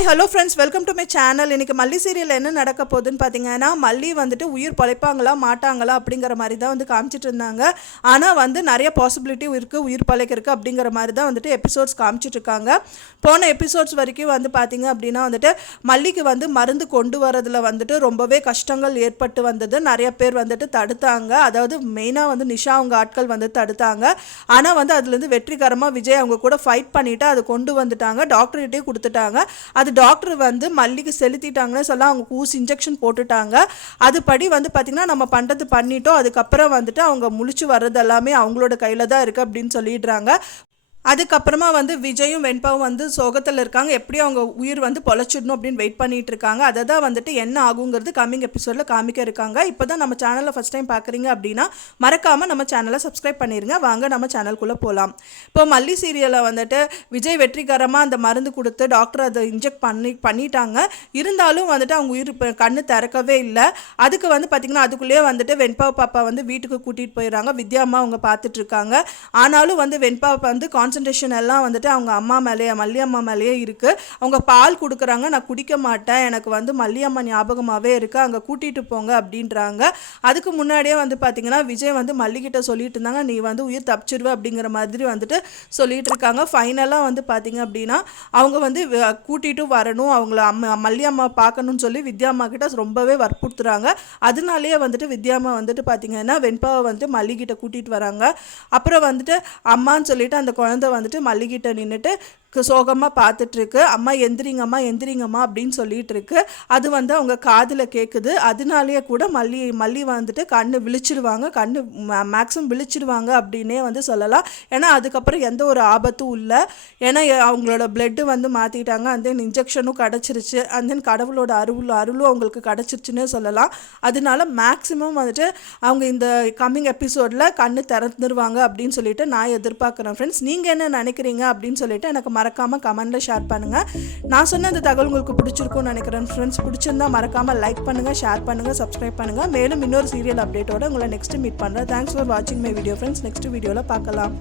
Hi hello friends, welcome to my channel. இன்றைக்கி மல்லி serial என்ன நடக்க போகுதுன்னு பார்த்தீங்கன்னா, மல்லி வந்துட்டு உயிர் பழைப்பாங்களா மாட்டாங்களா அப்படிங்கிற மாதிரி தான் வந்து காமிச்சிட்டு இருந்தாங்க. ஆனால் வந்து நிறைய பாசிபிலிட்டி இருக்குது உயிர் பழைக்கிறதுக்கு அப்படிங்கிற மாதிரி தான் வந்துட்டு எபிசோட்ஸ் காமிச்சிட்ருக்காங்க. போன எபிசோட்ஸ் வரைக்கும் வந்து பார்த்திங்க அப்படின்னா வந்துட்டு மல்லிக்கு வந்து மருந்து கொண்டு வரதில் வந்துட்டு ரொம்பவே கஷ்டங்கள் ஏற்பட்டு வந்தது. நிறைய பேர் வந்துட்டு தடுத்தாங்க. அதாவது மெயினாக வந்து நிஷா அவங்க ஆட்கள் வந்து தடுத்தாங்க. ஆனால் வந்து அதுலேருந்து வெற்றிகரமாக விஜய் அவங்க கூட ஃபைட் பண்ணிவிட்டு அதை கொண்டு வந்துட்டாங்க. டாக்டர்கிட்டே கொடுத்துட்டாங்க. அது டாக்டர் வந்து மல்லிக்கு செலுத்திட்டாங்கன்னு சொல்ல அவங்க ஊசி இன்ஜெக்ஷன் போட்டுட்டாங்க. அதுபடி வந்து பார்த்திங்கன்னா நம்ம பண்ணுறது பண்ணிட்டோம். அதுக்கப்புறம் வந்துட்டு அவங்க முழிச்சு வர்றது எல்லாமே அவங்களோட கையில் தான் இருக்குது அப்படின்னு சொல்லிடுறாங்க. அதுக்கப்புறமா வந்து விஜயும் வெண்பாவும் வந்து சோகத்தில் இருக்காங்க. எப்படியும் அவங்க உயிர் வந்து பொழைச்சிடணும் அப்படின்னு வெயிட் பண்ணிட்டு இருக்காங்க. அதை தான் வந்துட்டு என்ன ஆகுங்கிறது கம்மிங் எபிசோடில் காமிக்க இருக்காங்க. இப்போ தான் நம்ம சேனலில் ஃபஸ்ட் டைம் பார்க்குறீங்க அப்படின்னா மறக்காமல் நம்ம சேனலை சப்ஸ்கிரைப் பண்ணிடுங்க. வாங்க நம்ம சேனலுக்குள்ளே போகலாம். இப்போ மல்லி சீரியலை வந்துட்டு விஜய் வெற்றிகரமாக அந்த மருந்து கொடுத்து டாக்டர் அதை இன்ஜெக்ட் பண்ணிட்டாங்க. இருந்தாலும் வந்துட்டு அவங்க உயிர் கண்ணு திறக்கவே இல்லை. அதுக்கு வந்து பார்த்திங்கன்னா அதுக்குள்ளேயே வந்துட்டு வெண்பா பாப்பா வந்து வீட்டுக்கு கூட்டிகிட்டு போயிடுறாங்க. வித்யாம்மா அவங்க பார்த்துட்ருக்காங்க. ஆனாலும் வந்து வெண்பா வந்து கான்சன்ட்ரேஷன் எல்லாம் வந்துட்டு அவங்க அம்மா மேலேயே மல்லி அம்மா மேலேயே இருக்குது. அவங்க பால் கொடுக்குறாங்க. நான் குடிக்க மாட்டேன், எனக்கு வந்து மல்லி அம்மா ஞாபகமாகவே இருக்குது, அங்கே கூட்டிகிட்டு போங்க அப்படின்றாங்க. அதுக்கு முன்னாடியே வந்து பார்த்திங்கன்னா விஜய் வந்து மல்லிகிட்ட சொல்லிட்டு இருந்தாங்க, நீ வந்து உயிர் தப்பிச்சிருவ அப்படிங்கிற மாதிரி வந்துட்டு சொல்லிட்டு இருக்காங்க. ஃபைனலாக வந்து பார்த்திங்க அப்படின்னா அவங்க வந்து கூட்டிகிட்டு வரணும், அவங்கள மல்லி அம்மா பார்க்கணும்னு சொல்லி வித்யா அம்மா கிட்ட ரொம்பவே வற்புறுத்துறாங்க. அதனாலேயே வந்துட்டு வித்யா அம்மா வந்துட்டு பார்த்திங்கன்னா வெண்பாவை வந்துட்டு மல்லிகிட்ட கூட்டிகிட்டு வராங்க. அப்புறம் வந்துட்டு அம்மான்னு சொல்லிட்டு அந்த குழந்தை வந்துட்டு மல்லிகிட்ட நின்றுட்டு சோகமாக பார்த்துட்ருக்கு. அம்மா எந்திரிங்கம்மா எந்திரிங்கம்மா அப்படின்னு சொல்லிட்டு இருக்கு. அது வந்து அவங்க காதில் கேட்குது. அதனாலேயே கூட மல்லி வந்துட்டு கண்ணு விழிச்சிடுவாங்க, கண்ணு மேக்ஸிமம் விழிச்சிடுவாங்க அப்படின்னே வந்து சொல்லலாம். ஏன்னா அதுக்கப்புறம் எந்த ஒரு ஆபத்தும் இல்லை. ஏன்னா அவங்களோட பிளட்டு வந்து மாற்றிட்டாங்க. அந்த இன்ஜெக்ஷனும் கிடச்சிருச்சு. அந்த கடவுளோட அருளும் அவங்களுக்கு கிடச்சிருச்சுன்னே சொல்லலாம். அதனால மேக்ஸிமம் வந்துட்டு அவங்க இந்த கம்மிங் எபிசோடில் கண்ணு திறந்துருவாங்க அப்படின்னு சொல்லிட்டு நான் எதிர்பார்க்குறேன். ஃப்ரெண்ட்ஸ், நீங்கள் என்ன நினைக்கிறீங்க அப்படின்னு சொல்லிட்டு எனக்கு மறக்காமல் கமெண்ட்டில் ஷேர் பண்ணுங்கள். நான் சொன்ன இந்த தகவல் உங்களுக்கு பிடிச்சிருக்கும்னு நினைக்கிறேன். ஃப்ரெண்ட்ஸ், பிடிச்சிருந்தா மறக்காமல் லைக் பண்ணுங்கள், ஷேர் பண்ணுங்கள், சப்ஸ்கிரைப் பண்ணுங்கள். மேலும் இன்னொரு சீரியல் அப்டேட்டோட உங்களை நெக்ஸ்ட்டு மீட் பண்ணுறேன். தேங்க்ஸ் ஃபார் வாட்சிங் மை வீடியோ ஃப்ரெண்ட்ஸ். நெக்ஸ்ட் வீடியோவில் பார்க்கலாம்.